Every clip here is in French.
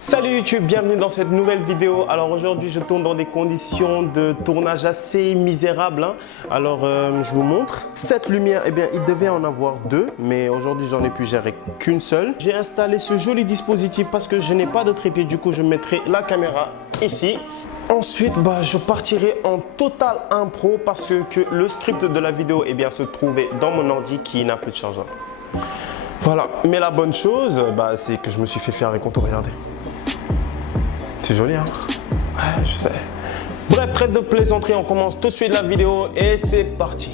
Salut YouTube, bienvenue dans cette nouvelle vidéo. Alors aujourd'hui je tourne dans des conditions de tournage assez misérables. Alors je vous montre. Cette lumière, eh bien il devait en avoir deux, mais aujourd'hui j'en ai pu gérer qu'une seule. J'ai installé ce joli dispositif parce que je n'ai pas de trépied, du coup je mettrai la caméra ici. Ensuite, je partirai en total impro parce que le script de la vidéo eh bien, se trouvait dans mon ordi qui n'a plus de chargeur. Voilà, mais la bonne chose, c'est que je me suis fait faire les contours, regardez. C'est joli, hein? Ouais, je sais. Bref, trêve de plaisanterie, on commence tout de suite la vidéo et c'est parti.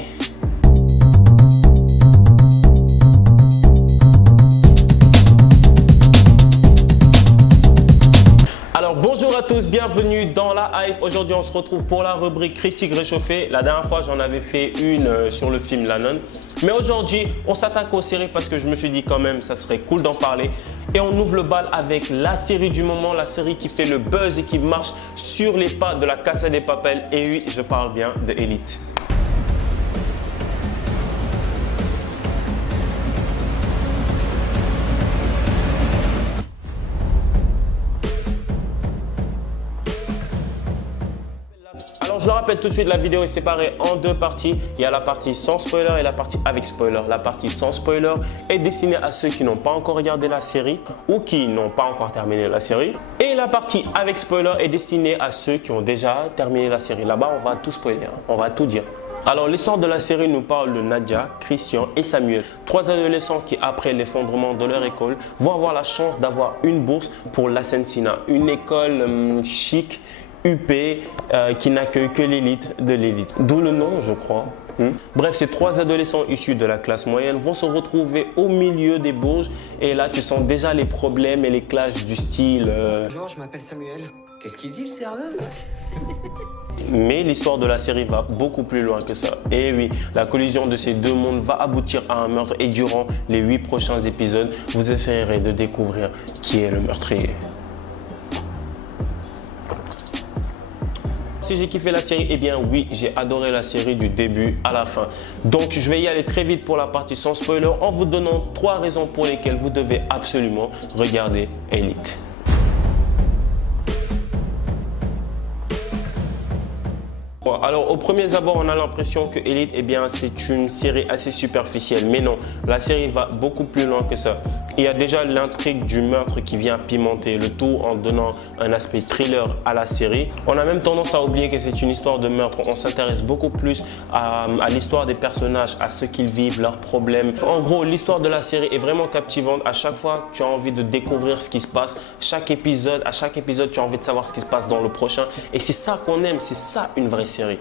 Alors bonjour à tous, bienvenue dans la hype. Aujourd'hui on se retrouve pour la rubrique critique réchauffée. La dernière fois j'en avais fait une sur le film La Nonne. Mais aujourd'hui on s'attaque aux séries parce que je me suis dit quand même ça serait cool d'en parler. Et on ouvre le bal avec la série du moment, la série qui fait le buzz et qui marche sur les pas de la Casa de Papel. Et oui, je parle bien de Élite. Alors je le rappelle tout de suite, la vidéo est séparée en deux parties. Il y a la partie sans spoiler et la partie avec spoiler. La partie sans spoiler est destinée à ceux qui n'ont pas encore regardé la série ou qui n'ont pas encore terminé la série. Et la partie avec spoiler est destinée à ceux qui ont déjà terminé la série. Là-bas, on va tout spoiler, on va tout dire. Alors l'histoire de la série nous parle de Nadia, Christian et Samuel, trois adolescents qui après l'effondrement de leur école vont avoir la chance d'avoir une bourse pour l'Ascensiana, une école chic, UP, qui n'accueille que l'élite de l'élite. D'où le nom, je crois. Bref, ces trois adolescents issus de la classe moyenne vont se retrouver au milieu des Bourges et là tu sens déjà les problèmes et les clashs du style Bonjour, je m'appelle Samuel. Qu'est-ce qu'il dit le sérieux? Mais l'histoire de la série va beaucoup plus loin que ça. Et oui, la collision de ces deux mondes va aboutir à un meurtre et durant les 8 prochains épisodes, vous essayerez de découvrir qui est le meurtrier. Si j'ai kiffé la série, eh bien oui, j'ai adoré la série du début à la fin. Donc je vais y aller très vite pour la partie sans spoiler en vous donnant 3 raisons pour lesquelles vous devez absolument regarder Élite. Alors au premier abord, on a l'impression que Élite, eh bien, c'est une série assez superficielle. Mais non, la série va beaucoup plus loin que ça. Il y a déjà l'intrigue du meurtre qui vient pimenter le tout en donnant un aspect thriller à la série. On a même tendance à oublier que c'est une histoire de meurtre. On s'intéresse beaucoup plus à l'histoire des personnages, à ce qu'ils vivent, leurs problèmes. En gros, l'histoire de la série est vraiment captivante. À chaque fois, tu as envie de découvrir ce qui se passe. À chaque épisode, tu as envie de savoir ce qui se passe dans le prochain. Et c'est ça qu'on aime, c'est ça une vraie série.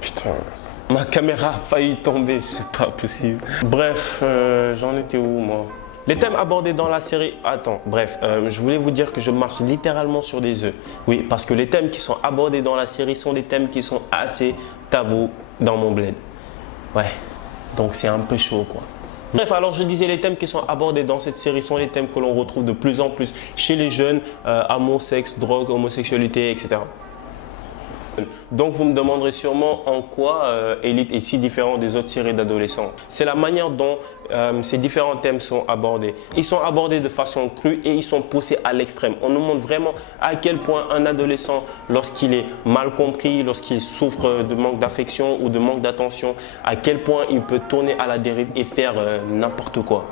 Putain, ma caméra a failli tomber, c'est pas possible. Bref, j'en étais où moi? Les thèmes abordés dans la série... je voulais vous dire que je marche littéralement sur des œufs. Oui, parce que les thèmes qui sont abordés dans la série sont des thèmes qui sont assez tabous dans mon bled. Ouais, donc c'est un peu chaud quoi. Bref, alors je disais, les thèmes qui sont abordés dans cette série sont les thèmes que l'on retrouve de plus en plus chez les jeunes, amour, sexe, drogue, homosexualité, etc. Donc vous me demanderez sûrement en quoi Élite est si différent des autres séries d'adolescents. C'est la manière dont ces différents thèmes sont abordés. Ils sont abordés de façon crue et ils sont poussés à l'extrême. On nous montre vraiment à quel point un adolescent, lorsqu'il est mal compris, lorsqu'il souffre de manque d'affection ou de manque d'attention, à quel point il peut tourner à la dérive et faire n'importe quoi.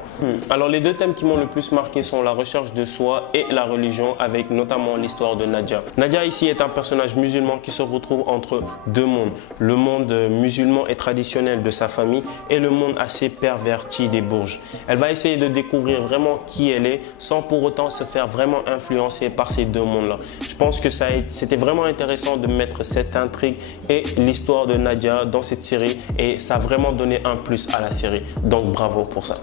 Alors les deux thèmes qui m'ont le plus marqué sont la recherche de soi et la religion, avec notamment l'histoire de Nadia. Nadia ici est un personnage musulman qui se retrouve entre deux mondes. Le monde musulman et traditionnel de sa famille et le monde assez perverti des Bourges. Elle va essayer de découvrir vraiment qui elle est sans pour autant se faire vraiment influencer par ces deux mondes-là. Je pense que c'était vraiment intéressant de mettre cette intrigue et l'histoire de Nadia dans cette série et ça a vraiment donné un plus à la série. Donc bravo pour ça.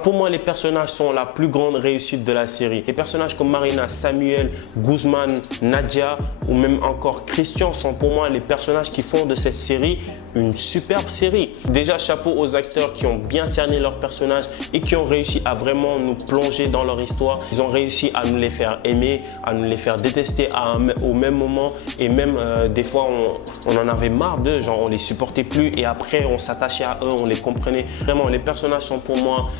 Alors pour moi, les personnages sont la plus grande réussite de la série. Les personnages comme Marina, Samuel, Guzman, Nadia ou même encore Christian sont pour moi les personnages qui font de cette série une superbe série. Déjà, chapeau aux acteurs qui ont bien cerné leurs personnages et qui ont réussi à vraiment nous plonger dans leur histoire. Ils ont réussi à nous les faire aimer, à nous les faire détester au même moment et même des fois on en avait marre d'eux, genre on les supportait plus et après on s'attachait à eux, on les comprenait. Vraiment, les personnages sont pour moi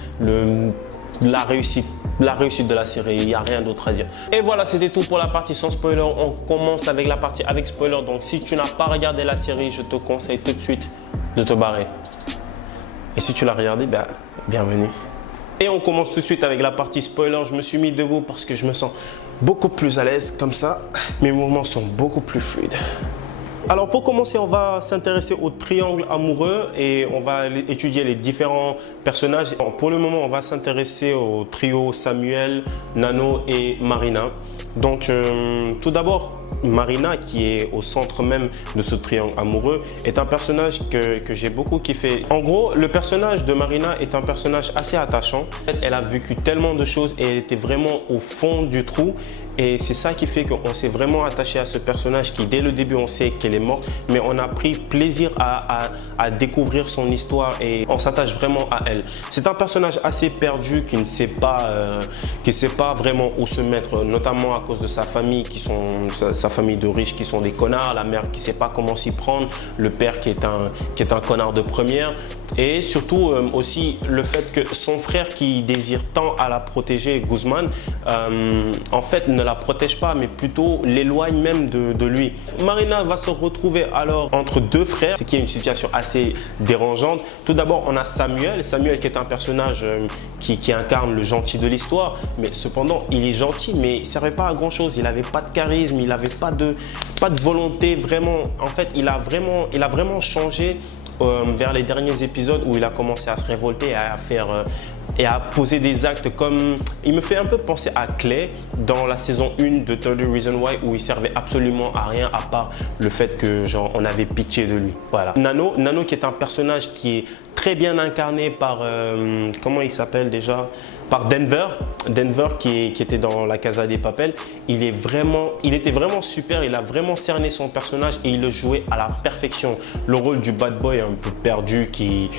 la réussite de la série, il n'y a rien d'autre à dire. Et voilà, c'était tout pour la partie sans spoiler. On commence avec la partie avec spoiler. Donc si tu n'as pas regardé la série, je te conseille tout de suite de te barrer. Et si tu l'as regardé, ben, bienvenue. Et on commence tout de suite avec la partie spoiler. Je me suis mis debout parce que je me sens beaucoup plus à l'aise comme ça. Mes mouvements sont beaucoup plus fluides. Alors pour commencer, on va s'intéresser au triangle amoureux et on va étudier les différents personnages. Pour le moment, on va s'intéresser au trio Samuel, Nano et Marina. Donc tout d'abord, Marina, qui est au centre même de ce triangle amoureux, est un personnage que j'ai beaucoup kiffé. En gros, le personnage de Marina est un personnage assez attachant. Elle a vécu tellement de choses et elle était vraiment au fond du trou. Et c'est ça qui fait qu'on s'est vraiment attaché à ce personnage qui, dès le début, on sait qu'elle est morte, mais on a pris plaisir à découvrir son histoire et on s'attache vraiment à elle. C'est un personnage assez perdu qui ne sait pas vraiment où se mettre, notamment à cause de sa famille, sa famille de riches qui sont des connards, la mère qui ne sait pas comment s'y prendre, le père qui est un connard de première. Et surtout aussi le fait que son frère qui désire tant à la protéger, Guzman, en fait ne la protège pas mais plutôt l'éloigne même de lui. Marina va se retrouver alors entre deux frères, ce qui est une situation assez dérangeante. Tout d'abord on a Samuel qui est un personnage qui incarne le gentil de l'histoire, mais cependant il est gentil mais il ne servait pas à grand chose, il n'avait pas de charisme, il n'avait pas de volonté vraiment. En fait il a vraiment changé vers les derniers épisodes où il a commencé à se révolter et à poser des actes comme... Il me fait un peu penser à Clay dans la saison 1 de 30 Reasons Why où il servait absolument à rien à part le fait que genre on avait pitié de lui. Voilà. Nano qui est un personnage qui est très bien incarné par... comment il s'appelle déjà? Par Denver qui était dans La Casa de Papel. Il était vraiment super, il a vraiment cerné son personnage et il le jouait à la perfection. Le rôle du bad boy un peu perdu qui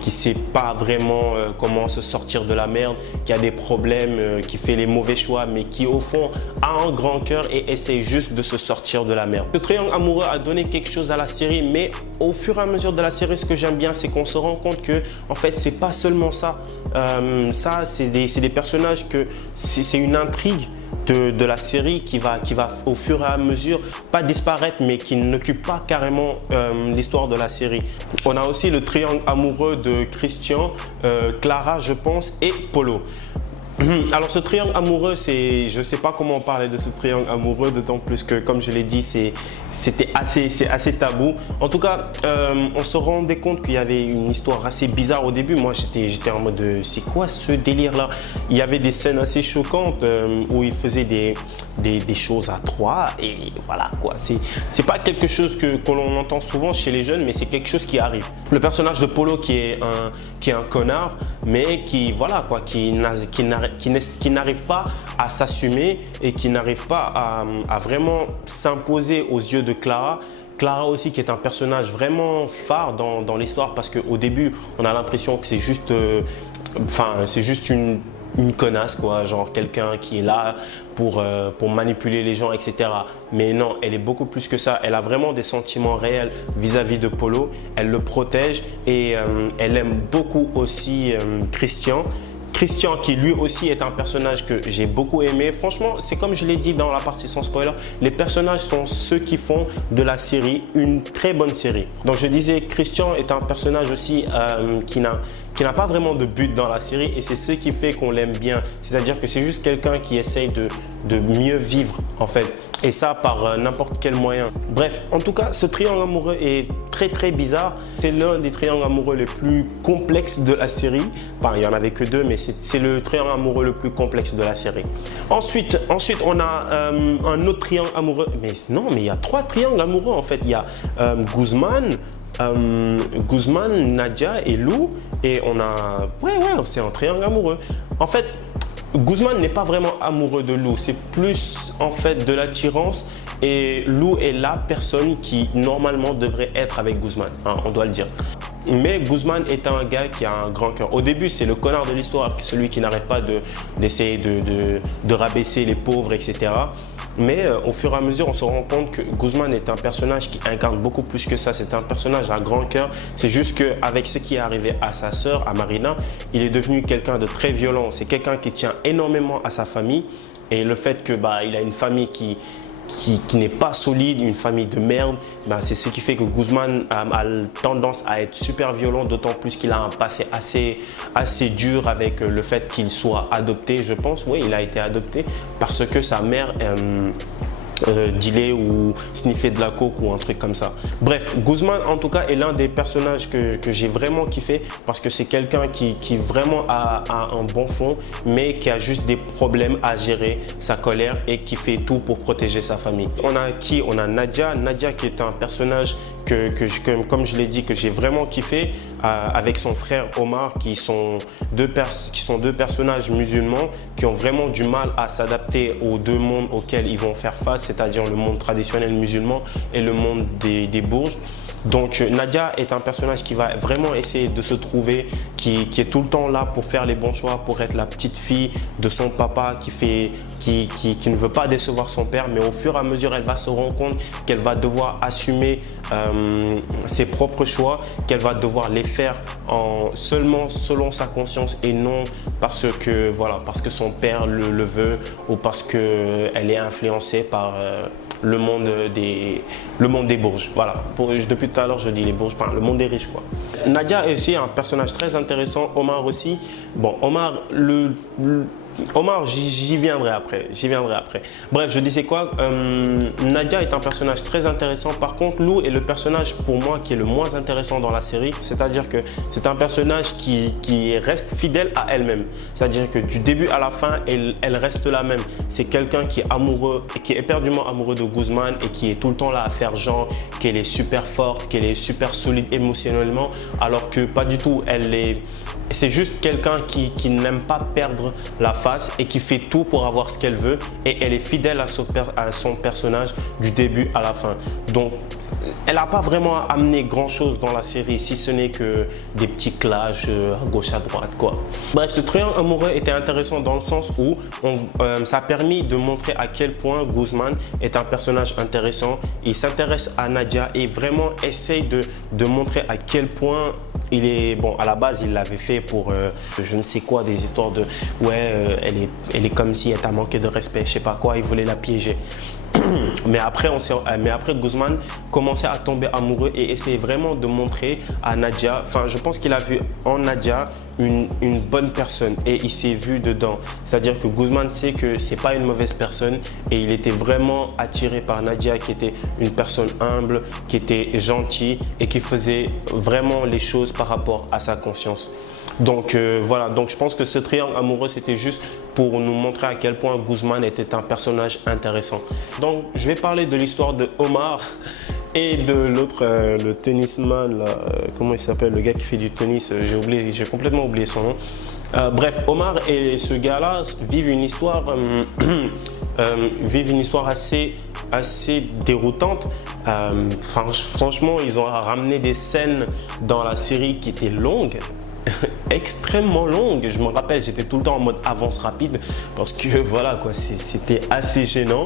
sait pas vraiment comment se sortir de la merde, qui a des problèmes, qui fait les mauvais choix mais qui au fond a un grand cœur et essaye juste de se sortir de la merde. Ce triangle amoureux a donné quelque chose à la série, mais au fur et à mesure de la série, ce que j'aime bien, c'est qu'on se rend compte que en fait c'est pas seulement ça. Ça c'est des personnages que c'est une intrigue de la série qui va au fur et à mesure pas disparaître mais qui n'occupe pas carrément l'histoire de la série. On a aussi le triangle amoureux de Christian, Clara je pense et Polo. Alors ce triangle amoureux, je ne sais pas comment parler de ce triangle amoureux, d'autant plus que comme je l'ai dit, c'est assez tabou. En tout cas, on se rendait compte qu'il y avait une histoire assez bizarre au début. Moi j'étais en mode c'est quoi ce délire là? Il y avait des scènes assez choquantes où ils faisaient des choses à trois et voilà quoi. C'est pas quelque chose que l'on entend souvent chez les jeunes, mais c'est quelque chose qui arrive. Le personnage de Polo qui est un connard, mais qui voilà quoi, qui n'arrive pas à s'assumer et qui n'arrive pas à vraiment s'imposer aux yeux de Clara. Clara aussi qui est un personnage vraiment phare dans l'histoire parce qu'au début on a l'impression que c'est juste, c'est juste une connasse quoi, genre quelqu'un qui est là pour manipuler les gens, etc. Mais non, elle est beaucoup plus que ça. Elle a vraiment des sentiments réels vis-à-vis de Polo. Elle le protège et elle aime beaucoup aussi Christian qui lui aussi est un personnage que j'ai beaucoup aimé. Franchement, c'est comme je l'ai dit dans la partie sans spoiler, les personnages sont ceux qui font de la série une très bonne série. Donc je disais, Christian est un personnage aussi qui n'a pas vraiment de but dans la série et c'est ce qui fait qu'on l'aime bien. C'est-à-dire que c'est juste quelqu'un qui essaye de mieux vivre en fait. Et ça par n'importe quel moyen. Bref, en tout cas, ce triangle amoureux est très bizarre. C'est l'un des triangles amoureux les plus complexes de la série. Enfin, il n'y en avait que deux, mais c'est le triangle amoureux le plus complexe de la série. Ensuite on a un autre triangle amoureux. Mais non, mais il y a trois triangles amoureux en fait. Il y a Guzman, Guzman, Nadia et Lou. Et on a... Ouais, c'est un triangle amoureux. En fait, Guzman n'est pas vraiment amoureux de Lou. C'est plus en fait de l'attirance. Et Lou est la personne qui normalement devrait être avec Guzman, hein, on doit le dire. Mais Guzman est un gars qui a un grand cœur. Au début, c'est le connard de l'histoire, celui qui n'arrête pas d'essayer de rabaisser les pauvres, etc. Mais au fur et à mesure, on se rend compte que Guzman est un personnage qui incarne beaucoup plus que ça. C'est un personnage à grand cœur. C'est juste qu'avec ce qui est arrivé à sa sœur, à Marina, il est devenu quelqu'un de très violent. C'est quelqu'un qui tient énormément à sa famille. Et le fait que il a une famille qui n'est pas solide, une famille de merde, c'est ce qui fait que Guzman a tendance à être super violent, d'autant plus qu'il a un passé assez dur avec le fait qu'il soit adopté, je pense. Oui, il a été adopté parce que sa mère dealer ou sniffer de la coke ou un truc comme ça. Bref, Guzman en tout cas est l'un des personnages que j'ai vraiment kiffé parce que c'est quelqu'un qui vraiment a un bon fond mais qui a juste des problèmes à gérer sa colère et qui fait tout pour protéger sa famille. On a Nadia qui est un personnage comme je l'ai dit, que j'ai vraiment kiffé avec son frère Omar qui sont deux personnages musulmans qui ont vraiment du mal à s'adapter aux deux mondes auxquels ils vont faire face, c'est-à-dire le monde traditionnel musulman et le monde des Bourges. Donc Nadia est un personnage qui va vraiment essayer de se trouver, qui est tout le temps là pour faire les bons choix, pour être la petite fille de son papa qui ne veut pas décevoir son père, mais au fur et à mesure elle va se rendre compte qu'elle va devoir assumer ses propres choix, qu'elle va devoir les faire seulement selon sa conscience et non parce que son père le veut ou parce qu'elle est influencée par le monde des Bourges. Voilà, depuis tout à l'heure je dis les Bourges, le monde des riches quoi. Nadia est aussi un personnage très intéressant, Omar aussi. Bon, Omar, j'y viendrai après. Bref, je disais quoi, Nadia est un personnage très intéressant. Par contre, Lou est le personnage pour moi qui est le moins intéressant dans la série. C'est-à-dire que c'est un personnage qui reste fidèle à elle-même. C'est-à-dire que du début à la fin, elle reste la même. C'est quelqu'un qui est amoureux et qui est éperdument amoureux de Guzman et qui est tout le temps là à faire genre qu'elle est super forte, qu'elle est super solide émotionnellement, alors que pas du tout. C'est juste quelqu'un qui n'aime pas perdre la face et qui fait tout pour avoir ce qu'elle veut et elle est fidèle à son personnage du début à la fin. Donc, elle n'a pas vraiment amené grand chose dans la série si ce n'est que des petits clashs à gauche à droite quoi. Bref, ce triangle amoureux était intéressant dans le sens où ça a permis de montrer à quel point Guzman est un personnage intéressant. Il s'intéresse à Nadia et vraiment essaye de montrer à quel point il est bon. À la base, il l'avait fait pour je ne sais quoi, des histoires de elle est comme si elle t'a manqué de respect, je sais pas quoi, il voulait la piéger. Mais après Guzman commençait à tomber amoureux et essayait vraiment de montrer à Nadia, je pense qu'il a vu en Nadia une bonne personne et il s'est vu dedans. C'est-à-dire que Guzman sait que c'est pas une mauvaise personne et il était vraiment attiré par Nadia qui était une personne humble, qui était gentille et qui faisait vraiment les choses par rapport à sa conscience. Donc voilà, donc je pense que ce triangle amoureux c'était juste pour nous montrer à quel point Guzman était un personnage intéressant. Donc je vais parler de l'histoire de Omar et de l'autre, le tennisman, comment il s'appelle, le gars qui fait du tennis, j'ai complètement oublié son nom. Bref, Omar et ce gars-là vivent une histoire, assez déroutante. Franchement, ils ont ramené des scènes dans la série qui étaient longues. Extrêmement longue. Je me rappelle, j'étais tout le temps en mode avance rapide parce que voilà quoi, c'était assez gênant.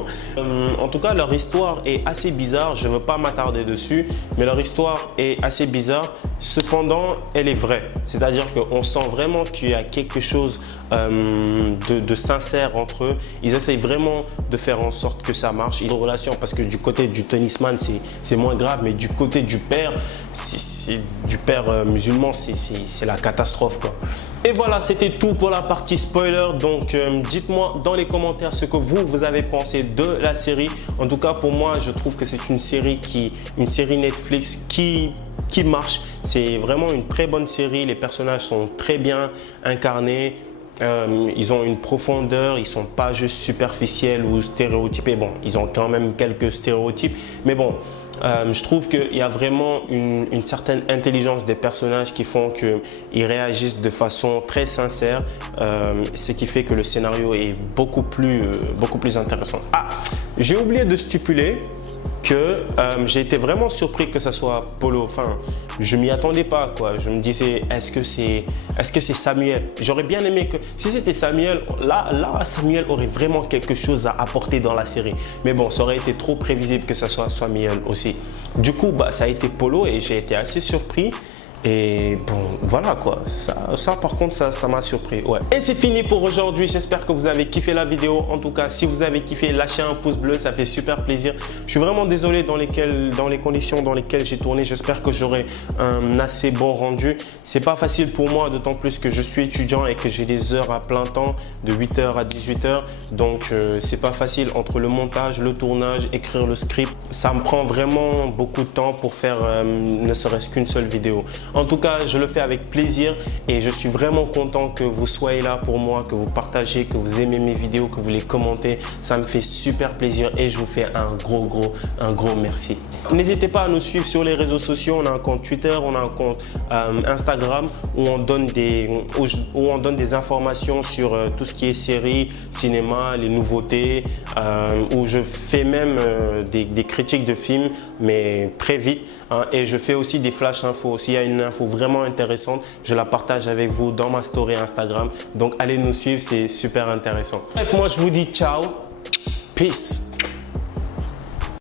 En tout cas, leur histoire est assez bizarre. Je ne veux pas m'attarder dessus, mais leur histoire est assez bizarre. Cependant, elle est vraie. C'est-à-dire qu'on sent vraiment qu'il y a quelque chose de sincère entre eux. Ils essayent vraiment de faire en sorte que ça marche. Ils ont une relation parce que du côté du tennisman, c'est moins grave, mais du côté du père, musulman, c'est la catastrophe quoi. Et voilà, c'était tout pour la partie spoiler. Donc dites-moi dans les commentaires ce que vous avez pensé de la série. En tout cas, pour moi, je trouve que c'est une série Netflix qui marche. C'est vraiment une très bonne série. Les personnages sont très bien incarnés. Ils ont une profondeur, ils sont pas juste superficiels ou stéréotypés. Bon, ils ont quand même quelques stéréotypes, mais bon, je trouve qu'il y a vraiment une certaine intelligence des personnages qui font qu'ils réagissent de façon très sincère, ce qui fait que le scénario est beaucoup plus intéressant. Ah, j'ai oublié de stipuler que j'ai été vraiment surpris que ça soit Polo. Enfin, je m'y attendais pas, quoi. Je me disais, est-ce que c'est Samuel? J'aurais bien aimé que si c'était Samuel, là Samuel aurait vraiment quelque chose à apporter dans la série. Mais bon, ça aurait été trop prévisible que ça soit Samuel aussi. Du coup, bah, ça a été Polo et j'ai été assez surpris. Et bon, voilà quoi, ça par contre, ça m'a surpris, ouais. Et c'est fini pour aujourd'hui, j'espère que vous avez kiffé la vidéo. En tout cas, si vous avez kiffé, lâchez un pouce bleu, ça fait super plaisir. Je suis vraiment désolé dans les conditions dans lesquelles j'ai tourné. J'espère que j'aurai un assez bon rendu. C'est pas facile pour moi, d'autant plus que je suis étudiant et que j'ai des heures à plein temps, de 8h à 18h. Donc, c'est pas facile entre le montage, le tournage, écrire le script. Ça me prend vraiment beaucoup de temps pour faire ne serait-ce qu'une seule vidéo. En tout cas, je le fais avec plaisir et je suis vraiment content que vous soyez là pour moi, que vous partagez, que vous aimez mes vidéos, que vous les commentez. Ça me fait super plaisir et je vous fais un gros merci. N'hésitez pas à nous suivre sur les réseaux sociaux. On a un compte Twitter, on a un compte Instagram où on donne des informations sur tout ce qui est séries, cinéma, les nouveautés, où je fais même des critiques de films, mais très vite. Hein, et je fais aussi des flash infos. S'il y a une info vraiment intéressante, je la partage avec vous dans ma story Instagram. Donc allez nous suivre, c'est super intéressant. Bref, moi je vous dis ciao, peace.